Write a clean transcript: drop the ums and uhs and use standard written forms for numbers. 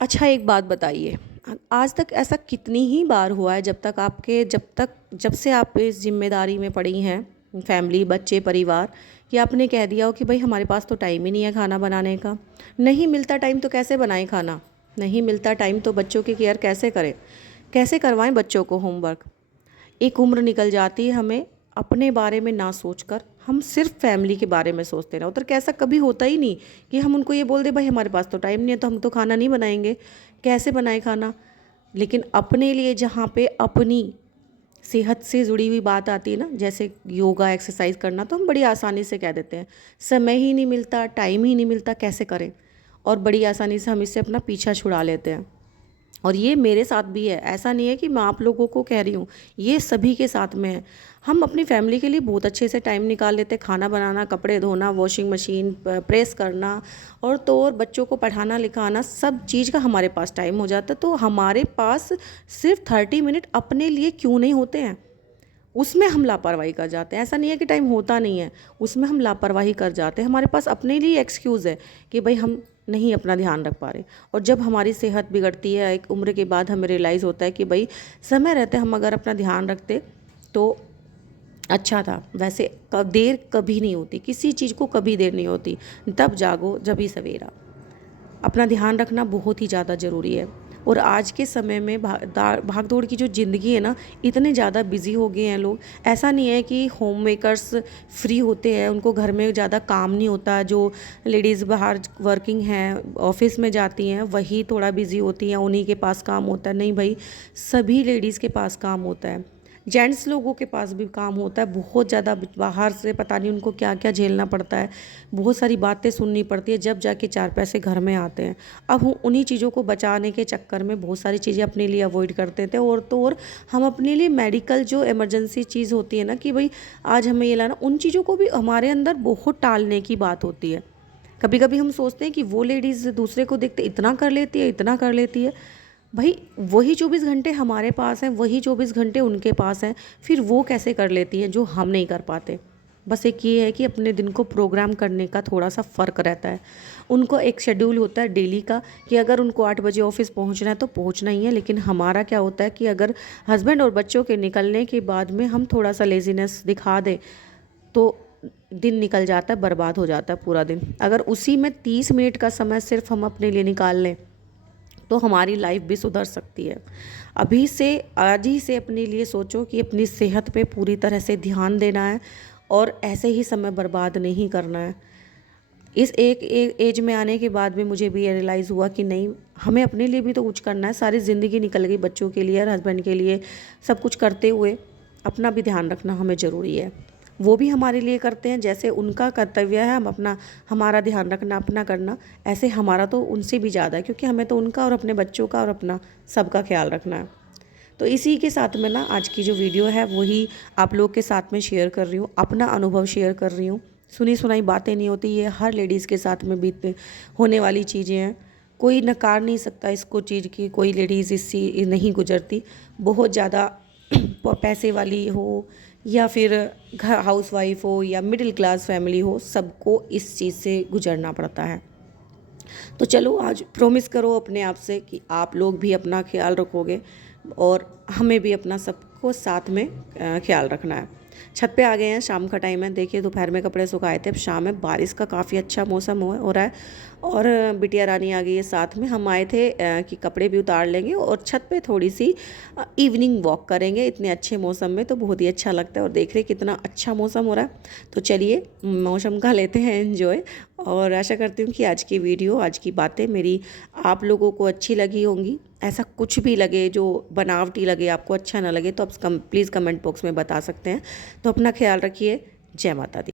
अच्छा, एक बात बताइए, आज तक ऐसा कितनी ही बार हुआ है जब से आप इस ज़िम्मेदारी में पड़ी हैं, फैमिली, बच्चे, परिवार, कि आपने कह दिया हो कि भई हमारे पास तो टाइम ही नहीं है खाना बनाने का। नहीं मिलता टाइम तो कैसे बनाएँ खाना? नहीं मिलता टाइम तो बच्चों की केयर कैसे करें? कैसे करवाएँ बच्चों को होमवर्क? एक उम्र निकल जाती है हमें अपने बारे में ना सोचकर हम सिर्फ फैमिली के बारे में सोचते रहो। तो कैसा कभी होता ही नहीं कि हम उनको ये बोल दें भाई हमारे पास तो टाइम नहीं है तो हम तो खाना नहीं बनाएंगे, कैसे बनाए खाना। लेकिन अपने लिए जहाँ पे अपनी सेहत से जुड़ी हुई बात आती है ना, जैसे योगा एक्सरसाइज करना, तो हम बड़ी आसानी से कह देते हैं समय ही नहीं मिलता, टाइम ही नहीं मिलता, कैसे करें। और बड़ी आसानी से हम इससे अपना पीछा छुड़ा लेते हैं। और ये मेरे साथ भी है, ऐसा नहीं है कि मैं आप लोगों को कह रही हूँ, ये सभी के साथ में है। हम अपनी फैमिली के लिए बहुत अच्छे से टाइम निकाल लेते हैं, खाना बनाना, कपड़े धोना, वॉशिंग मशीन प्रेस करना, और बच्चों को पढ़ाना लिखाना, सब चीज़ का हमारे पास टाइम हो जाता है। तो हमारे पास सिर्फ 30 मिनट अपने लिए क्यों नहीं होते हैं? उसमें हम लापरवाही कर जाते हैं। ऐसा नहीं है कि टाइम होता नहीं है, उसमें हम लापरवाही कर जाते हैं। हमारे पास अपने लिए एक्सक्यूज़ है कि भाई हम नहीं अपना ध्यान रख पा रहे। और जब हमारी सेहत बिगड़ती है एक उम्र के बाद, हमें रियलाइज़ होता है कि भाई समय रहते हम अगर अपना ध्यान रखते तो अच्छा था। वैसे देर कभी नहीं होती, किसी चीज़ को कभी देर नहीं होती। तब जागो जब ही सवेरा। अपना ध्यान रखना बहुत ही ज़्यादा ज़रूरी है। और आज के समय में भाग दौड़ की जो ज़िंदगी है ना, इतने ज़्यादा बिज़ी हो गए हैं लोग। ऐसा नहीं है कि होम मेकर्स फ्री होते हैं, उनको घर में ज़्यादा काम नहीं होता। जो लेडीज़ बाहर वर्किंग हैं, ऑफिस में जाती हैं, वही थोड़ा बिज़ी होती हैं, उन्हीं के पास काम होता है। नहीं भाई, सभी लेडीज़ के पास काम होता है। जेंट्स लोगों के पास भी काम होता है बहुत ज़्यादा। बाहर से पता नहीं उनको क्या क्या झेलना पड़ता है, बहुत सारी बातें सुननी पड़ती है, जब जाके 4 पैसे घर में आते हैं। अब उन्हीं चीज़ों को बचाने के चक्कर में बहुत सारी चीज़ें अपने लिए अवॉइड करते थे। और तो और हम अपने लिए मेडिकल जो इमरजेंसी चीज़ होती है ना, कि भाई आज हमें ये लाना, उन चीज़ों को भी हमारे अंदर बहुत टालने की बात होती है। कभी कभी हम सोचते हैं कि वो लेडीज़ दूसरे को देखते इतना कर लेती है, इतना कर लेती है। भाई वही 24 घंटे हमारे पास हैं, वही 24 घंटे उनके पास हैं, फिर वो कैसे कर लेती हैं जो हम नहीं कर पाते। बस एक ये है कि अपने दिन को प्रोग्राम करने का थोड़ा सा फ़र्क रहता है। उनको एक शेड्यूल होता है डेली का कि अगर उनको 8 बजे ऑफिस पहुंचना है तो पहुंचना ही है। लेकिन हमारा क्या होता है कि अगर हस्बैंड और बच्चों के निकलने के बाद में हम थोड़ा सा लेज़ीनेस दिखा दें तो दिन निकल जाता है, बर्बाद हो जाता है पूरा दिन। अगर उसी में 30 मिनट का समय सिर्फ हम अपने लिए निकाल लें तो हमारी लाइफ भी सुधर सकती है। अभी से, आज ही से अपने लिए सोचो कि अपनी सेहत पे पूरी तरह से ध्यान देना है और ऐसे ही समय बर्बाद नहीं करना है। इस एक एज में आने के बाद में मुझे भी ये रियलाइज़ हुआ कि नहीं, हमें अपने लिए भी तो कुछ करना है। सारी ज़िंदगी निकल गई बच्चों के लिए और हस्बैंड के लिए, सब कुछ करते हुए अपना भी ध्यान रखना हमें ज़रूरी है। वो भी हमारे लिए करते हैं, जैसे उनका कर्तव्य है हम अपना, हमारा ध्यान रखना, अपना करना, ऐसे हमारा तो उनसे भी ज़्यादा है, क्योंकि हमें तो उनका और अपने बच्चों का और अपना सबका ख्याल रखना है। तो इसी के साथ में ना आज की जो वीडियो है वही आप लोग के साथ में शेयर कर रही हूँ, अपना अनुभव शेयर कर रही हूँ। सुनी सुनाई बातें नहीं होती, ये हर लेडीज़ के साथ में बीत होने वाली चीज़ें हैं। कोई नकार नहीं सकता इसको चीज़ की, कोई लेडीज़ इससे नहीं गुजरती। बहुत ज़्यादा पैसे वाली हो या फिर घर हाउसवाइफ हो या मिडिल क्लास फैमिली हो, सबको इस चीज़ से गुजरना पड़ता है। तो चलो आज प्रॉमिस करो अपने आप से कि आप लोग भी अपना ख्याल रखोगे और हमें भी अपना सबको साथ में ख्याल रखना है। छत पे आ गए हैं, शाम का टाइम है। देखिए दोपहर में कपड़े सुखाए थे, अब शाम में बारिश का काफ़ी अच्छा मौसम हो रहा है। और बिटिया रानी आ गई है साथ में। हम आए थे कि कपड़े भी उतार लेंगे और छत पे थोड़ी सी इवनिंग वॉक करेंगे। इतने अच्छे मौसम में तो बहुत ही अच्छा लगता है। और देख रहे कितना अच्छा मौसम हो रहा है। तो चलिए मौसम का लेते हैं एंजॉय। और आशा करती हूँ कि आज की वीडियो, आज की बातें मेरी आप लोगों को अच्छी लगी होंगी। ऐसा कुछ भी लगे जो बनावटी लगे, आपको अच्छा ना लगे, तो आप प्लीज़ कमेंट बॉक्स में बता सकते हैं। तो अपना ख्याल रखिए। जय माता दी।